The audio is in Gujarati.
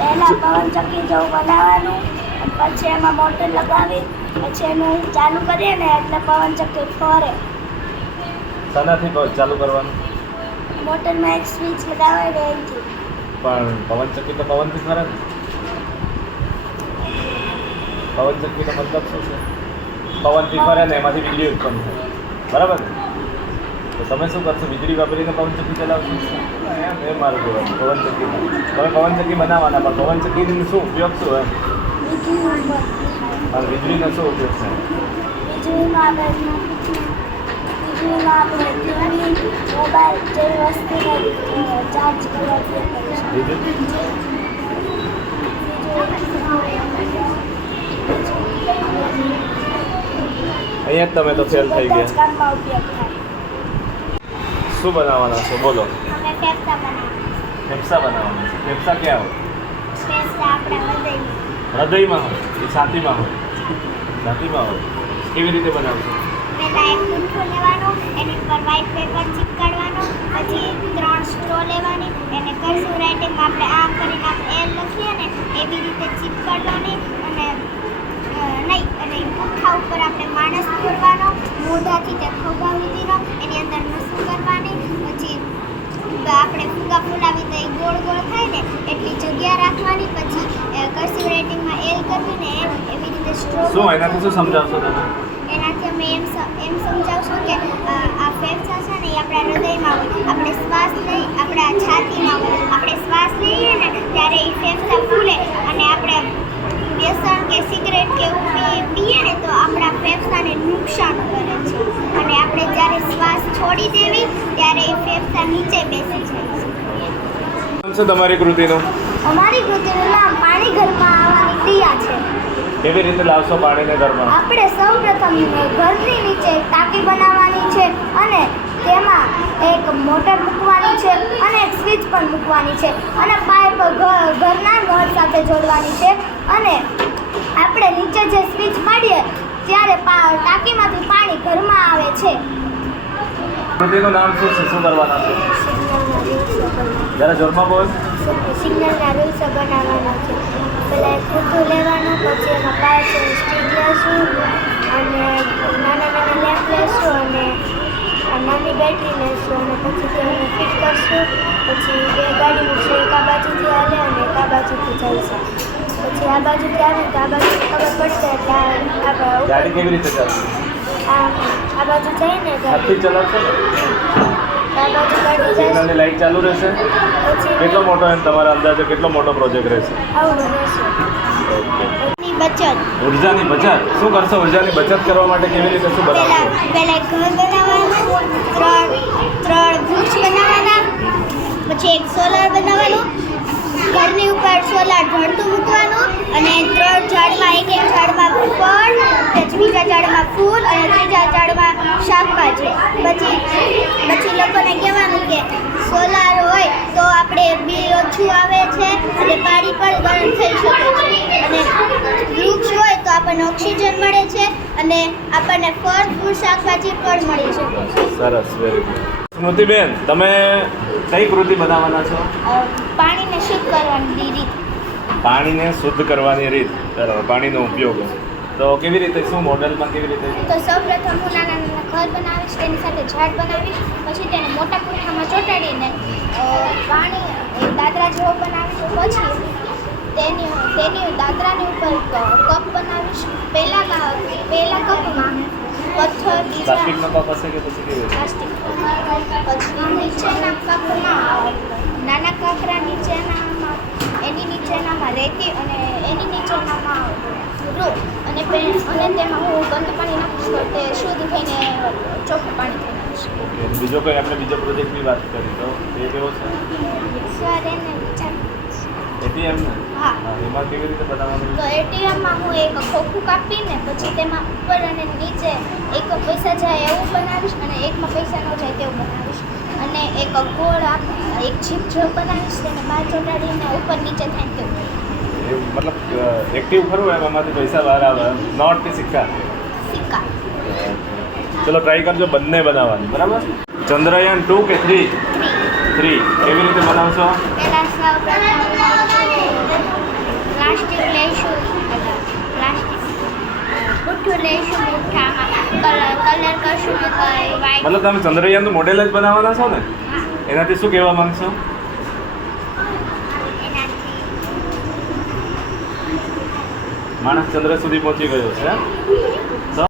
પહેલાં પવનચક્કી જેવું બનાવવાનું પછી એમાં મોટર લગાવી પછી એનું ચાલુ કરીએ ને એટલે પવનચક્કી ફરે. શાનાથી ચાલુ કરવાનું? મોટરમાં એક સ્વિચ લગાવે ને એનથી. પણ પવનચક્કી તો પવનથી ફરે ને? પવનચક્કીનો મતલબ શું છે? પવનથી ફરે ને એમાંથી વીજળી ઉત્પન્ન થાય. બરાબર ને? તો તમે શું કરશો? વીજળી વાપરીને પવન ચક્કી ચલાવશો? એમ એ મારું કહેવાનું. પવન ચક્કી તમે પવન ચક્કી બનાવવાના પણ પવન ચક્કીનો શું ઉપયોગ શું એમ? વીજળી પણ વીજળીનો શું ઉપયોગ છે વીજળીમાં આપણે વીજળીમાં આપણે ટીવી મોબાઈલ જેવી વસ્તુને અ, ચાર્જ કરવા ઉપયોગ કરીશું વીજળી અહીંયા જ તમે તો ફેલ થઈ બધા જ ગયા. કામમાં ઉપયોગ થાય શું બનાવવાના છો? બોલો. ફેફસા બનાવવાના છે. ફેફસા ક્યાં હોય? હૃદયમાં. હોય? એ છાતીમાં હોય? છાતીમાં હોય. કેવી રીતે બનાવશો? પેલા એક ગુંઠો લેવાનો એની ઉપર વ્હાઈટ પેપર ચીપકાડવાનો પછી ત્રણ સ્ટ્રો લેવાની એને કરસિવ રાઇટિંગમાં આપણે આમ કરીને આપણે એલ લખીએ ને એવી રીતે ચીપકાડવાની અને નહીં અને ગુંઠા ઉપર આપણે માણસ દોરવાનો મોઢાથી તે ખભા સુધીનો એની અંદર નસું કરવાની પછી તો આપણે ફુગા ફુલાવી તો એ ગોળ ગોળ થાય ને એટલી જગ્યા રાખવાની પછી કર્સિવ રાઇટિંગમાં એલ કરીને એવી રીતે સ્ટ્રોક શું એનાથી શું સમજાવશો તમે? એનાથી અમે એમ એમ સમજાવશું કે આ ફેફસા છે ને એ આપણા હૃદયમાં હોય. આપણે શ્વાસ લઈ આપણા છાતીમાં હોય. આપણે શ્વાસ લઈએ ને ત્યારે એ ફેફસા ફૂલે અને આપણે વ્યસન કે સિગરેટ કે એવું પીએ ને તો આપણા ફેફસાને નુકસાન કરે છે. અને આપણે જ્યારે શ્વાસ છોડી દેવી ત્યારે એ ફેફસા નીચે બેસી જાય છે તમારી કૃતિનું? અમારી કૃતિનું નામ પાણી ઘરમાં આવવાની ક્રિયા છે. કેવી રીતે લાવશો પાણીને ઘરમાં? આપણે સૌપ્રથમ ઘરની નીચે ટાંકી બનાવવાની છે અને તેમાં એક મોટર મૂકવાની છે અને એક સ્વિચ પણ મૂકવાની છે. અને પાઇપ ઘરના નળ સાથે જોડવાની છે અને આપણે નીચે જે સ્વિચ પાડીએ ત્યારે ટાંકીમાંથી પાણી ઘરમાં આવે છે. કૃતિનું નામ શું છે? શું કરવાના છે? જરા જોરમાં બોલ. બનાવવાના છે. પેલા કૂતું લેવાનું પછી પાંચ સ્ટીક લેશું અને નાના નાના લેમ્પ લેશું અને નાની બેટરી લેશું અને પછી તેને ફિટ કરશું. પછી બે ગાડી મૂકશું એક આ બાજુથી હાલે અને એક આ બાજુથી ચાલશે પછી આ બાજુથી આવે તો આ બાજુથી ખબર પડશે એટલે ગાડી કેવી રીતે ચાલશે? આ બાજુ જઈને હાથથી ચલાવશો ને? લાઈટ ચાલુ રહેશે. કેટલો મોટો એમ તમારા અંદાજે કેટલો મોટો પ્રોજેક્ટ રહેશે? બચત. ઉર્જાની બચત? શું કરશો? ઉર્જાની બચત કરવા માટે કેવી રીતે શું બનાવશો? પહેલા ઘર બનાવવાનું ત્રણ ત્રણ વૃક્ષ બનાવવાના પછી એક સોલાર બનાવવાનું ઘરની ઉપર સોલાર ઢળતું મૂકવાનું અને ત્રણ ઝાડમાં એક એક ઝાડમાં ફળ બીજા ફૂલ અને ત્રીજા ઝાડમાં શાકભાજી. પછી પછી લોકોને કહેવાનું કે સોલાર હોય તો આપણે બિલ ઓછું આવે છે અને પાણી પણ ગરમ થઈ શકે છે. અને વૃક્ષ હોય તો આપણને ઓક્સિજન મળે છે અને આપણને ફળ ફૂલ શાકભાજી પણ મળી શકે છે. સરસ વેરી ગુડ સ્મૃતિબેન તમે કઈ કૃતિ બનાવવાના છો? પાણીને શુદ્ધ કરવાની રીત. પાણીને શુદ્ધ કરવાની રીત. પાણીનો ઉપયોગ. તો કેવી રીતે શું મોડેલમાં કેવી રીતે? તો સૌપ્રથમ હું નાના નાના ઘર બનાવીશ તેની સાથે ઝાડ બનાવીશ પછી તેને મોટા પૂઠામાં ચોંટાડીને પાણી દાદરા જેવો બનાવીશ પછી તેની તેની દાદરાની ઉપર કપ બનાવીશ. પહેલા કા- પહેલા કપમાં પથ્થર પ્લાસ્ટિકનો કપ હશે કે પછી કેવો પ્લાસ્ટિક પછી નીચેના કપમાં નાના કપરા નીચેનામાં એની નીચેનામાં રેતી અને એની નીચેનામાં રૂ. અને અને તેમાં હું ગંદુ પાણી નાખીશ તો તે શુદ્ધ થઈને ચોખ્ખું પાણી થઈ નાખીશ બીજો કોઈ આપણે બીજો પ્રોજેક્ટની વાત કરી તો? એ કેવો છે? સર એને એટીએમ હા એમાં કેવી રીતે બનાવવાનું? તો એટીએમમાં હું એક ખોખું કાપીને પછી તેમાં ઉપર અને નીચે એક પૈસા જાય એવું બનાવીશ અને એકમાં પૈસા ન જાય તેવું બનાવીશ. અને એક ગોળ એક જીપ જેવું બનાવીશ તેને બહાર ચોટાડીને ઉપર નીચે થાય તેવું મતલબ એક્ટિવ ખરું એમ? એમાંથી પૈસા બહાર આવે. નોટ કે સિક્કા? સિક્કા. ચલો ટ્રાય કરજો બંને બનાવવાની. બરાબર? ચંદ્રયાન ટુ કે થ્રી થ્રી થ્રી કેવી રીતે બનાવશો? મતલબ તમે ચંદ્રયાનનું મોડેલ જ બનાવવાના છો ને? એનાથી શું કહેવા માંગશો? માણસ ચંદ્ર સુધી પહોંચી ગયો છે